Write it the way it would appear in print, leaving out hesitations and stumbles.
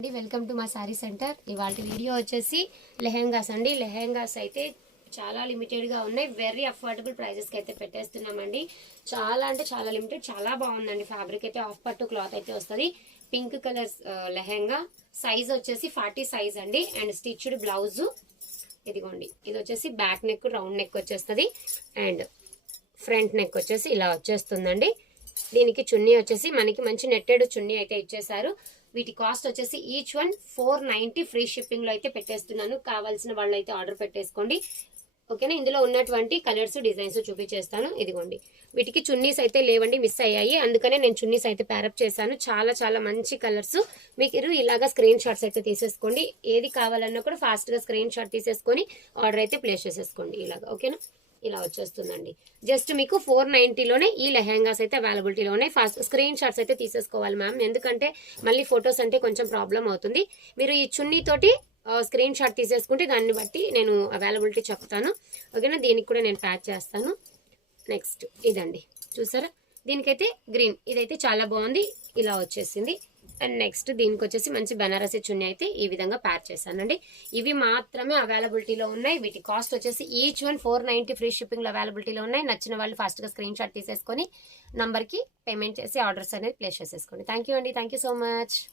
Welcome to మా sorry centre. ఇవాళ video వచ్చేసి లెహెంగాస్ అండి. లెహెంగాస్ అయితే చాలా లిమిటెడ్ గా ఉన్నాయి. వెరీ అఫోర్డబుల్ ప్రైజెస్ కి అయితే పెట్టేస్తున్నామండి. చాలా అంటే చాలా లిమిటెడ్, చాలా బాగుందండి. ఫ్యాబ్రిక్ అయితే ఆఫ్ పట్టు క్లాత్ అయితే వస్తుంది. పింక్ కలర్ లెహెంగా, సైజ్ వచ్చేసి 40 సైజ్ అండి. అండ్ స్టిచ్డ్ బ్లౌజ్ ఇదిగోండి. ఇది వచ్చేసి బ్యాక్ నెక్, రౌండ్ నెక్ వచ్చేస్తుంది. అండ్ ఫ్రంట్ నెక్ వచ్చేసి ఇలా వచ్చేస్తుందండి. దీనికి చున్నీ వచ్చేసి మనకి మంచి నెట్టెడ్ చున్నీ అయితే ఇచ్చేసారు. వీటి కాస్ట్ వచ్చేసి ఈచ్ వన్ 490 ఫ్రీ షిప్పింగ్ లో అయితే పెట్టేస్తున్నాను. కావాల్సిన వాళ్ళు అయితే ఆర్డర్ పెట్టేసుకోండి. ఓకేనా. ఇందులో ఉన్నటువంటి కలర్స్, డిజైన్స్ చూపించేస్తాను. ఇదిగోండి. వీటికి చున్నీస్ అయితే లేవండి, మిస్ అయ్యాయి. అందుకనే నేను చున్నీస్ అయితే ప్యారప్ చేశాను. చాలా చాలా మంచి కలర్స్. మీకు ఇలాగా స్క్రీన్ షాట్స్ అయితే తీసేసుకోండి. ఏది కావాలన్నా కూడా ఫాస్ట్ గా స్క్రీన్ షాట్ తీసేసుకొని ఆర్డర్ అయితే ప్లేస్ చేసేసుకోండి. ఇలాగా ఓకేనా. ఇలా వచ్చేస్తుందండి. జస్ట్ మీకు 490లోనే ఈ లెహెంగాస్ అయితే అవైలబిలిటీలో ఉన్నాయి. ఫాస్ట్ స్క్రీన్ షాట్స్ అయితే తీసేసుకోవాలి మ్యామ్, ఎందుకంటే మళ్ళీ ఫొటోస్ అంటే కొంచెం ప్రాబ్లం అవుతుంది. మీరు ఈ చున్నీ తోటి స్క్రీన్ షాట్ తీసేసుకుంటే దాన్ని బట్టి నేను అవైలబిలిటీ చెప్తాను. ఓకేనా. దీనికి కూడా నేను ప్యాక్ చేస్తాను. నెక్స్ట్ ఇదండి, చూసారా. దీనికైతే గ్రీన్, ఇదైతే చాలా బాగుంది. ఇలా వచ్చేసింది. అండ్ నెక్స్ట్ దీనికి వచ్చేసి మంచి బనారసి చున్నీ అయితే ఈ విధంగా ప్యాక్ చేశానండి. ఇవి మాత్రమే అవైలబిలిటీలో ఉన్నాయి. వీటి కాస్ట్ వచ్చేసి ఈచ్ వన్ 490 ఫ్రీ షిప్పింగ్ లో అవైలబిలిటీలో ఉన్నాయి. నచ్చిన వాళ్ళు ఫాస్ట్ గా స్క్రీన్ షాట్ తీసేసుకొని నంబర్ కి పేమెంట్ చేసి ఆర్డర్స్ అనేది ప్లేస్ చేసేసుకోండి. థ్యాంక్ యూ అండి. Thank you so much.